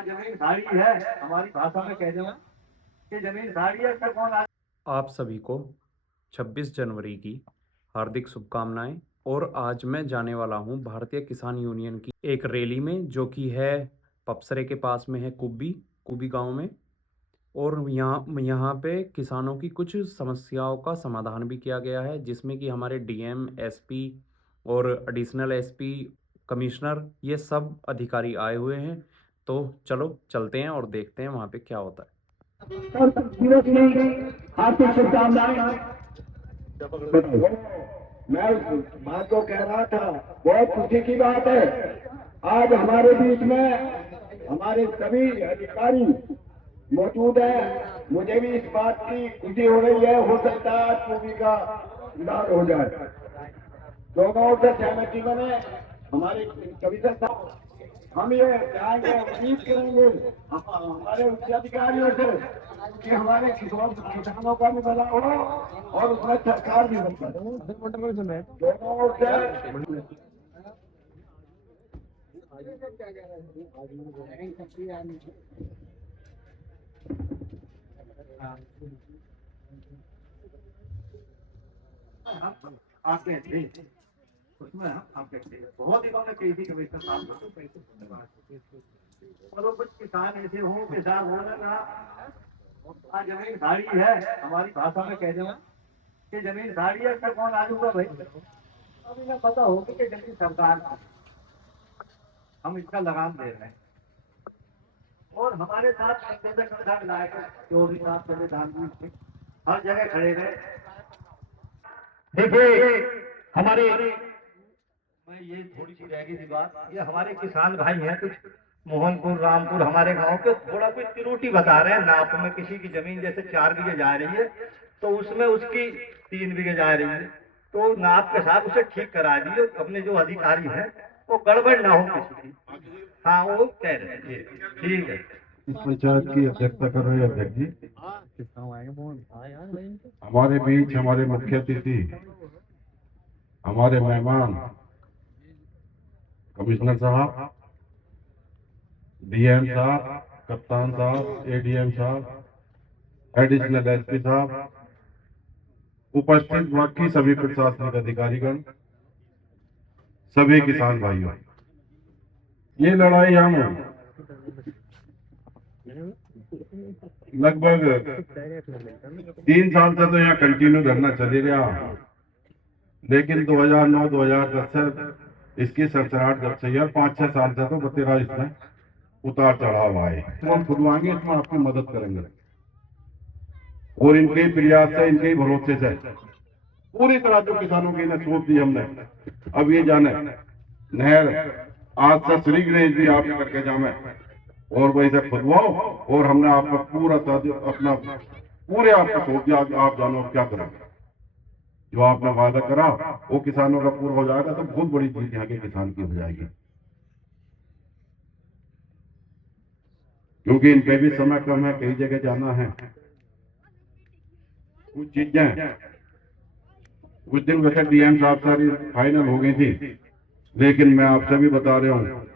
जमीन साड़ी है, हमारी भाषा में कह दो कि जमीन साड़ी है, इसका कौन आप सभी को 26 जनवरी की हार्दिक शुभकामनाएं। और आज मैं जाने वाला हूं भारतीय किसान यूनियन की एक रैली में, जो कि है पपसरे के पास में है, कुब्बी गांव में। और यहाँ पे किसानों की कुछ समस्याओं का समाधान भी किया गया है, जिसमें कि हमारे डीएम, एसपी और एडिशनल एसपी, कमिश्नर, ये सब अधिकारी आए हुए हैं। तो चलो चलते हैं और देखते हैं वहाँ पे क्या होता है। और दिवस में हार्दिक शुभकामनाएं। मैं उस बात को कह रहा था, बहुत खुशी की बात है आज हमारे बीच में हमारे सभी अधिकारी मौजूद है। मुझे भी इस बात की खुशी हो रही है, हो सकता है आज मूवी का सुधार हो जाए। दोनों ओर से सहमति बने हमारे कमिश्नर साहब। हम ये चाहेंगे, उम्मीद करेंगे हमारे उच्च अधिकारियों से कि हमारे किसानों का भी भला हो और उसमें सरकार भी बदले। दोनों ओर से आपके थे, उसमें आपके थे बहुत ही कम कृषि कमिश्नर साहब को पैसे धन्यवाद। और वो कुछ किसान ऐसे हों के साथ होना ना, आज जमीन साड़ी है, हमारी भाषा में कह दो कि जमीन साड़ी है, इसका कौन आलूगा भाई। अभी ना पता होगी कि जमीन सरकार की, हम इसका लगान दे रहे हैं। और हमारे साथ संगठन विधायक जो भी साथ चले धार्मिक हर जगह खड़े रहे। देखिए हमारे, मैं ये थोड़ी सी रह गई बात, ये हमारे किसान भाई हैं कुछ मोहनपुर, रामपुर, हमारे गांव के थोड़ा कुछ त्रुटि बता रहे हैं नाप में। किसी की जमीन जैसे 4 बीघे जा रही है तो उसमें उसकी 3 बीघे जा रही है, तो नाप के साथ उसे ठीक करा दिए अपने जो अधिकारी हैं, वो गड़बड़ ना हो किसी की। हाँ वो कह रहे हैं जी, ठीक है। इस पंचायत की अध्यक्षता कर रहे हैं अध्यक्ष जी। हमारे बीच हमारे मुख्य अतिथि, हमारे मेहमान कमिश्नर साहब, डीएम साहब, कप्तान साहब, एडीएम साहब, एडिशनल एसपी साहब, उपस्थित बाकी सभी प्रशासनिक अधिकारीगण, सभी किसान भाइयों, ये लड़ाई हम लगभग 3 साल से तो यहाँ कंटिन्यू धरना चले रहा, लेकिन 2009-2010 से इसकी सरसराहट जब से यार 5-6 साल से तो बतेरा इसमें उतार चढ़ाव आए। तो हम खुदवाएंगे, इसमें आपकी मदद करेंगे और इनके प्रयास से, इनके भरोसे से पूरी तरह जो किसानों की न सोच दी हमने। अब ये जाने नहर आज से श्री गणेश जी आप करके जामे और वही से खुदवाओ, और हमने आपका पूरा अपना पूरे आपको सोच दिया, आप जानो क्या करोगे। जो आपने वादा करा वो किसानों का पूरा हो जाएगा तो बहुत बड़ी चीज यहाँ के किसान की हो जाएगी, क्योंकि इन पे भी समय कम है, कई जगह जाना है। कुछ चीजें कुछ दिन वैसे डीएम साहब सारी फाइनल हो गई थी, लेकिन मैं आपसे भी बता रहा हूँ,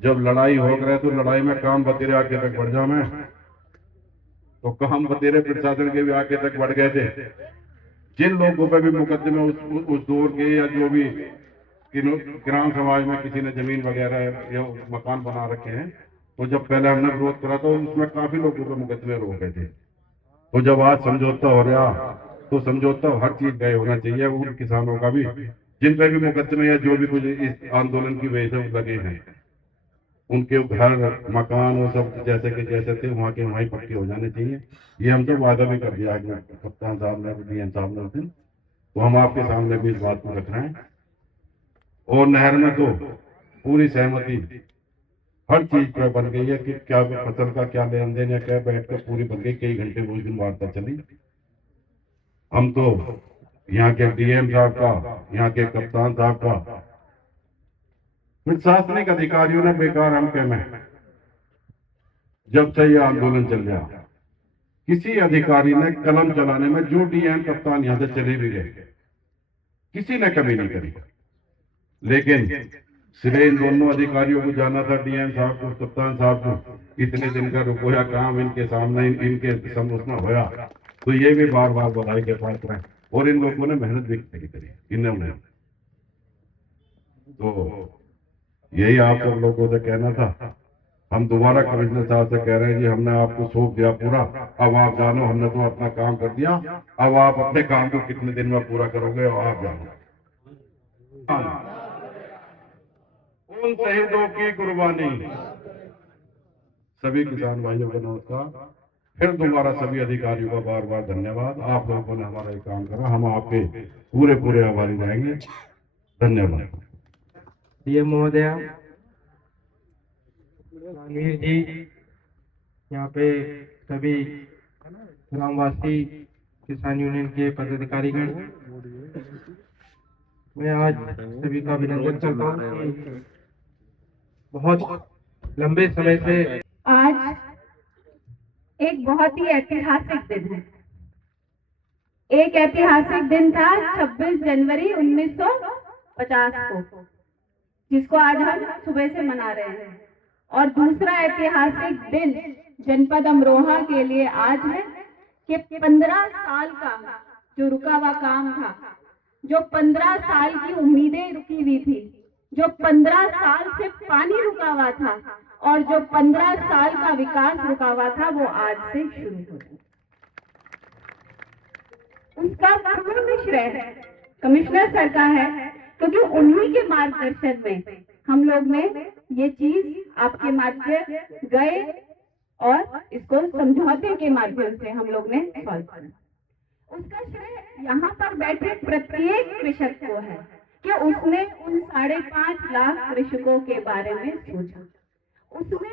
जब लड़ाई हो गए तो लड़ाई में काम बतेरे आगे तक बढ़ जा में, तो काम बतेरे प्रशासन के भी आगे तक बढ़ गए थे। जिन लोगों पे भी मुकदमे उस दौर के या जो भी ग्राम समाज में किसी ने जमीन वगैरह या मकान बना रखे हैं, तो जब पहले हमने विरोध करा तो उसमें काफी लोगों पे मुकदमे हो गए थे। तो जब आज समझौता हो रहा तो समझौता हर चीज तय होना चाहिए, उन किसानों का भी जिन पे भी मुकदमे या जो भी कुछ इस आंदोलन की वजह से लगे हैं, उनके घर मकान वो सब जैसे के जैसे थे वहाँ के वहीं पक्के हो जाने चाहिए। ये हम तो वादा भी कर दिया है कप्तान साहब ने, डीएम साहब ने उस दिन, तो हम आपके सामने भी इस बात को रख रहे हैं। और नहर में तो पूरी सहमति हर चीज पर बन गई है कि क्या फसल का क्या लेन देन है, क्या बैठ कर पूरी बन गई, कई घंटे उस दिन वार्ता चली। हम तो यहाँ के डीएम साहब का, यहाँ के कप्तान साहब का, प्रशासनिक अधिकारियों ने बेकार हम कहना, जब से ये आंदोलन चल रहा किसी अधिकारी ने कलम चलाने में, जो डीएम कप्तान यहाँ से चले भी गए, किसी ने कमी नहीं करी। लेकिन सिरे इन दोनों अधिकारियों को जाना था, डीएम साहब को, कप्तान साहब को, इतने दिन का रुपया काम इनके सामने इनके समझना होया, तो ये भी बार बार बधाई के पात्र हैं। और इन लोगों ने मेहनत भी करी इन्होंने। तो यही आप सब लोगों से कहना था। हम दोबारा कमिश्नर साहब से कह रहे हैं जी, हमने आपको सौंप दिया पूरा, अब आप जानो, हमने तो अपना काम कर दिया, अब आप अपने काम को कितने दिन में पूरा करोगे और आप जानो। उन शहीदों की कुर्बानी। सभी किसान भाइयों को नमस्कार। फिर दोबारा सभी अधिकारियों का बार बार धन्यवाद। आप लोगों ने हमारा ये काम करा, हम आपके पूरे पूरे आभारी रहेंगे। धन्यवाद। डीएम महोदया, रणवीर जी, यहाँ पे सभी ग्रामवासी, किसान यूनियन के पदाधिकारीगण, मैं आज सभी का अभिनंदन करता हूँ कि बहुत लंबे समय से आज एक बहुत ही ऐतिहासिक दिन है। एक ऐतिहासिक दिन था 26 जनवरी 1950 को, जिसको आज हम सुबह से मना रहे हैं। और दूसरा ऐतिहासिक दिन जनपद अमरोहा के लिए आज है कि 15 साल का जो रुका हुआ काम था, जो 15 साल की उम्मीदें रुकी हुई थी, जो 15 साल से पानी रुका हुआ था और जो 15 साल का विकास रुका हुआ था, वो आज से शुरू हो गया। उसका पूर्ण श्रेय कमिश्नर सर का है, क्योंकि उन्हीं के मार्गदर्शन में हम लोग ने ये चीज आपके माध्यम गए और इसको समझौते के माध्यम से हम लोग ने सॉल्व किया। उसका श्रेय यहाँ पर बैठे प्रत्येक कृषक को है कि उसने उन 5.5 लाख कृषकों के बारे में सोचा। उसने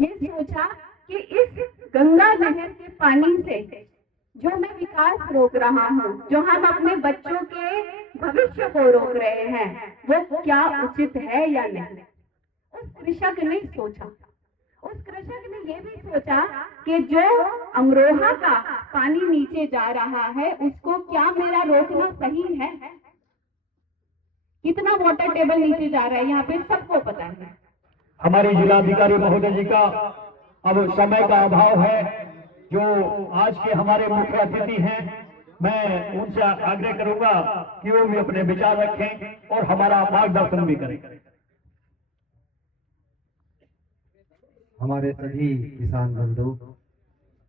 ये सोचा कि इस गंगा नहर के पानी से जो मैं विकास रोक रहा हूँ, जो हम अपने बच्चों के भविष्य को रोक रहे हैं, वो क्या उचित है या नहीं। उस कृषक ने सोचा, उस कृषक ने ये भी सोचा कि जो अमरोहा का पानी नीचे जा रहा है, उसको क्या मेरा रोकना सही है। कितना वाटर टेबल नीचे जा रहा है यहाँ पे सबको पता है। हमारे जिलाधिकारी महोदय जी का अब समय का अभाव है, जो आज के हमारे मुख्य अतिथि हैं, मैं उनसे आग्रह करूंगा कि वो भी अपने विचार रखें और हमारा मार्गदर्शन भी करें। हमारे सभी किसान बंधु,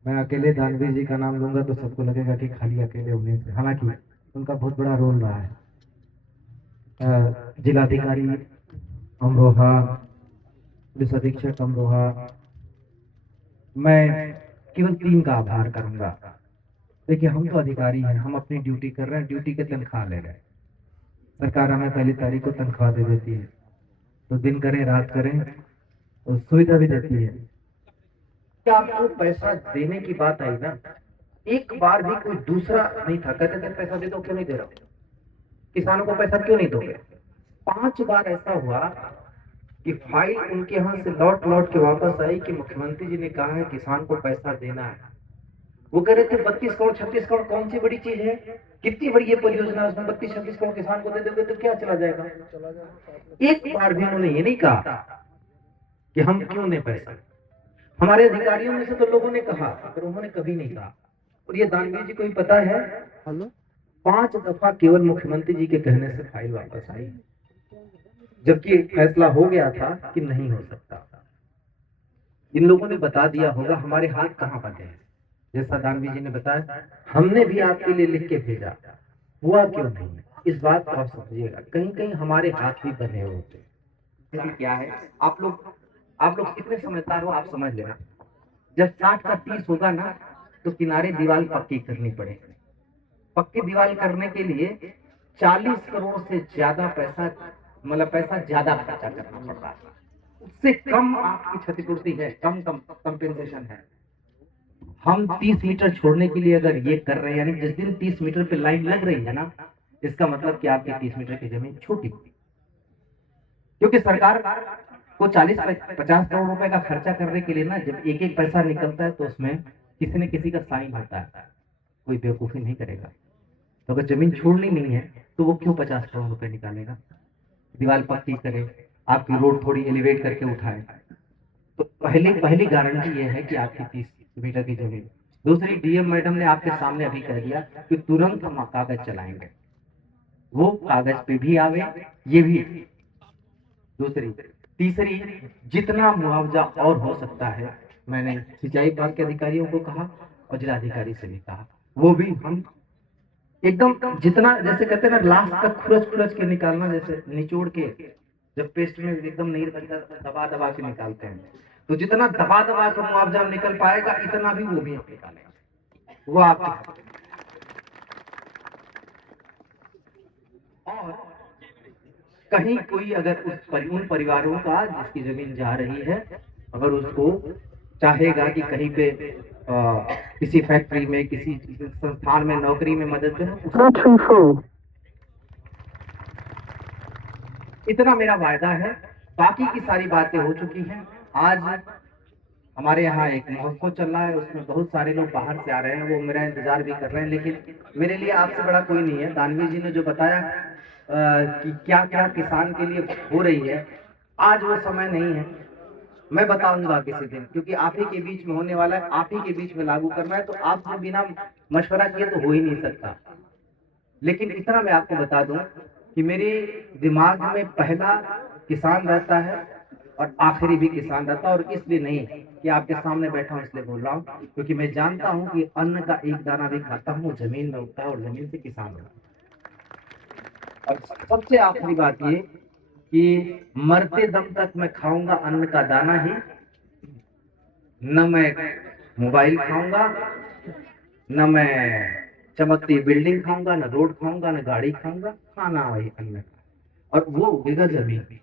मैं अकेले दानवीर जी का नाम लूंगा तो सबको लगेगा कि खाली अकेले होने से, हालांकि उनका बहुत बड़ा रोल रहा है। जिलाधिकारी अमरोहा, पुलिस अधीक्षक अमरोहा, मैं केवल 3 का आभार करूंगा। देखिए, हम तो अधिकारी हैं, हम अपनी ड्यूटी कर रहे हैं, ड्यूटी के तनख्वाह ले रहे हैं। सरकार हमें पहली तारीख को तनख्वाह दे देती है, तो दिन करें रात करें, और सुविधा भी देती है। क्या आपको पैसा देने की बात आई ना, एक बार भी कोई दूसरा नहीं था, कहते थे पैसा दे दो, क्यों नहीं दे रहा, किसानों को पैसा क्यों नहीं दोगे। 5 बार ऐसा हुआ कि फाइल उनके यहाँ से लौट के वापस आई कि मुख्यमंत्री जी ने कहा है किसान को पैसा देना है। वो कह रहे थे 32 करोड़ 36 करोड़ कौन सी बड़ी चीज है, कितनी बड़ी ये परियोजना है, उसमें 32-36 करोड़ किसान को दे दोगे तो क्या चला जाएगा। एक बार भी उन्होंने ये नहीं कहा कि हम क्यों नहीं पैसा। हमारे अधिकारियों में से तो लोगों ने कहा, पर उन्होंने कभी नहीं कहा। और ये दानवीर जी को भी पता है, 5 दफा केवल मुख्यमंत्री जी के कहने से फाइल वापस आई, जबकि फैसला हो गया था कि नहीं हो सकता। इन लोगों ने बता दिया होगा हमारे हाथ कहाँ बंधे हैं। जैसा दानवीर जी ने बताया, हमने भी आपके लिए लिख के भेजा, हुआ क्यों नहीं, इस बात को आप समझिएगा। कहीं कहीं हमारे हाथ भी बंधे होते। क्या है, आप लोग कितने समझदार हो आप समझ लेना। जब 60 का 30 होगा ना, तो किनारे दीवार पक्की करनी पड़ेगी। पक्की दीवार करने के लिए 40 करोड़ से ज्यादा पैसा, मतलब पैसा ज्यादा खर्चा करना पड़ रहा है। उससे कम आपकी क्षतिपूर्ति है, कम कंपेंसेशन है। हम 30 मीटर छोड़ने के लिए अगर ये कर रहे हैं, यानी जिस दिन 30 मीटर पे लाइन लग रही है ना, इसका मतलब कि आपकी 30 मीटर की जमीन छोटी होगी। क्योंकि सरकार को 40-50 करोड़ रुपए का खर्चा करने के लिए ना, जब एक एक पैसा निकलता है तो उसमें किसी न किसी का साइन होता है। कोई बेवकूफी नहीं करेगा। तो अगर जमीन छोड़नी नहीं है तो वो क्यों 50 करोड़ रुपए निकालेगा। दीवार पक्की करे, आपकी रोड थोड़ी एलिवेट करके उठाए। तो पहली गारंटी ये है कि आपकी 30 मीटर की जमीन। दूसरी, डीएम मैडम ने आपके सामने अभी कह दिया कि तुरंत हम कागज चलाएंगे, वो कागज पे भी आवे, ये भी। दूसरी, तीसरी, जितना मुआवजा और हो सकता है, मैंने सिंचाई विभाग के अधिकारियों को कहा और जिलाधिकारी से भी कहा, वो भी हम एकदम जितना, जैसे कहते हैं ना, लास्ट तक खुरच के निकालना, जैसे निचोड़ के, जब पेस्ट में एकदम नहीं बनता दबा के निकालते हैं, तो जितना दबा के मुआवजा निकल पाएगा इतना भी वो भी हम निकालेंगे, वो आपके हाथ में। और कहीं कोई अगर उन परिवारों का जिसकी जमीन जा रही है, अगर उसको चाहेगा कि कहीं पे किसी फैक्ट्री में, किसी संस्थान में नौकरी में मदद करें, इतना मेरा वायदा है। बाकी की सारी बातें हो चुकी हैं। आज हमारे यहाँ एक महोत्सव चल रहा है, उसमें बहुत सारे लोग बाहर से आ रहे हैं, वो मेरा इंतजार भी कर रहे हैं, लेकिन मेरे लिए आपसे बड़ा कोई नहीं है। दानवी जी ने जो बताया कि क्या क्या किसान के लिए हो रही है, आज वो समय नहीं है। मैं बताऊंगा किसी दिन, क्योंकि आप ही के बीच में होने वाला है, आप ही के बीच में लागू करना है, तो आपसे बिना मशवरा किए तो हो ही नहीं सकता। लेकिन इतना मैं आपको बता दूं कि मेरे दिमाग में पहला किसान रहता है और आखिरी भी किसान रहता है, और इसलिए नहीं कि आपके सामने बैठा हूं इसलिए बोल रहा हूं, क्योंकि मैं जानता हूं कि अन्न का एक दाना भी खाता हूं, वो जमीन में उगता है और जमीन से किसान होता है। और सबसे आखिरी बात ये कि मरते दम तक मैं खाऊंगा अन्न का दाना ही, न मैं मोबाइल खाऊंगा, न मैं चमकती बिल्डिंग खाऊंगा, न रोड खाऊंगा, न गाड़ी खाऊंगा, खाना वही अन्न का, और वो उगेगा जमीन।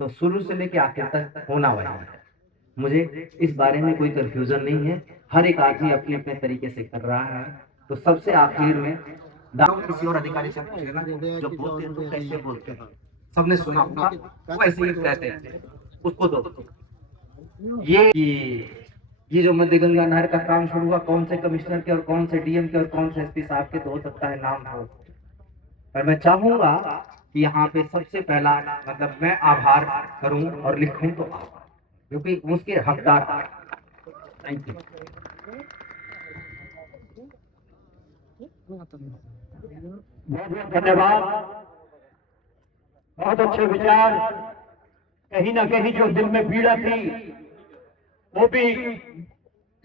तो शुरू से लेके आखिर तक होना वही है। मुझे इस बारे में कोई कंफ्यूजन नहीं है, हर एक आदमी अपने अपने तरीके से कर रहा है। तो सबसे आखिर में किसी और अधिकारी से पूछेगा जो बोलते हैं तो कैसे बोलते हैं, सबने सुना होगा, वो ऐसे ही कहते हैं, उसको दो। ये जो मध्य गंगा नहर का काम शुरू हुआ, कौन से कमिश्नर के और कौन से डीएम के और कौन से एसपी साहब के, तो हो सकता है नाम हो, पर मैं चाहूंगा कि यहाँ पे सबसे पहला मतलब मैं आभार करूं और लिखूं तो आप, क्योंकि उसके हकदार। Thank you. बहुत बहुत धन्यवाद। बहुत अच्छे विचार। कहीं ना कहीं जो दिल में पीड़ा थी वो भी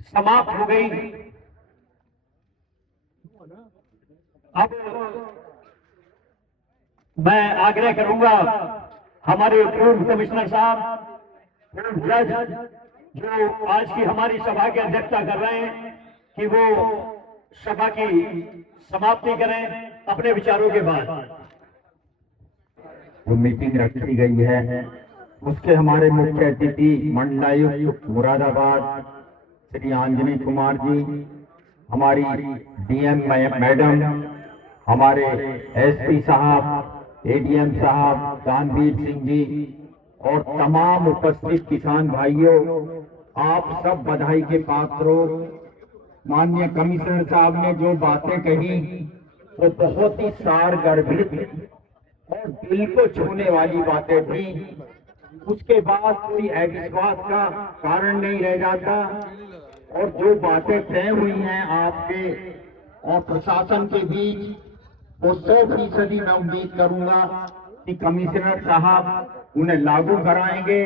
समाप्त हो गई। अब मैं आग्रह करूंगा हमारे पूर्व कमिश्नर साहब, पूर्व जज, जो आज की हमारी सभा की अध्यक्षता कर रहे हैं, कि वो सभा की समाप्ति करें अपने विचारों के बाद। जो मीटिंग रखी गई है उसके हमारे मुख्य अतिथि मंडलायुक्त मुरादाबाद श्री आंजनी कुमार जी, हमारी डीएम मैडम, हमारे एसपी साहब, एडीएम साहब दानवीर सिंह जी, और तमाम उपस्थित किसान भाइयों, आप सब बधाई के पात्र हो। माननीय कमिश्नर साहब ने जो बातें कही वो बहुत ही सारगर्भित और दिल को छूने वाली बातें थी। उसके बाद कोई अविश्वास का कारण नहीं रह जाता, और जो बातें तय हुई हैं आपके और प्रशासन के बीच, वो 100% मैं उम्मीद करूंगा कि कमिश्नर साहब उन्हें लागू कराएंगे।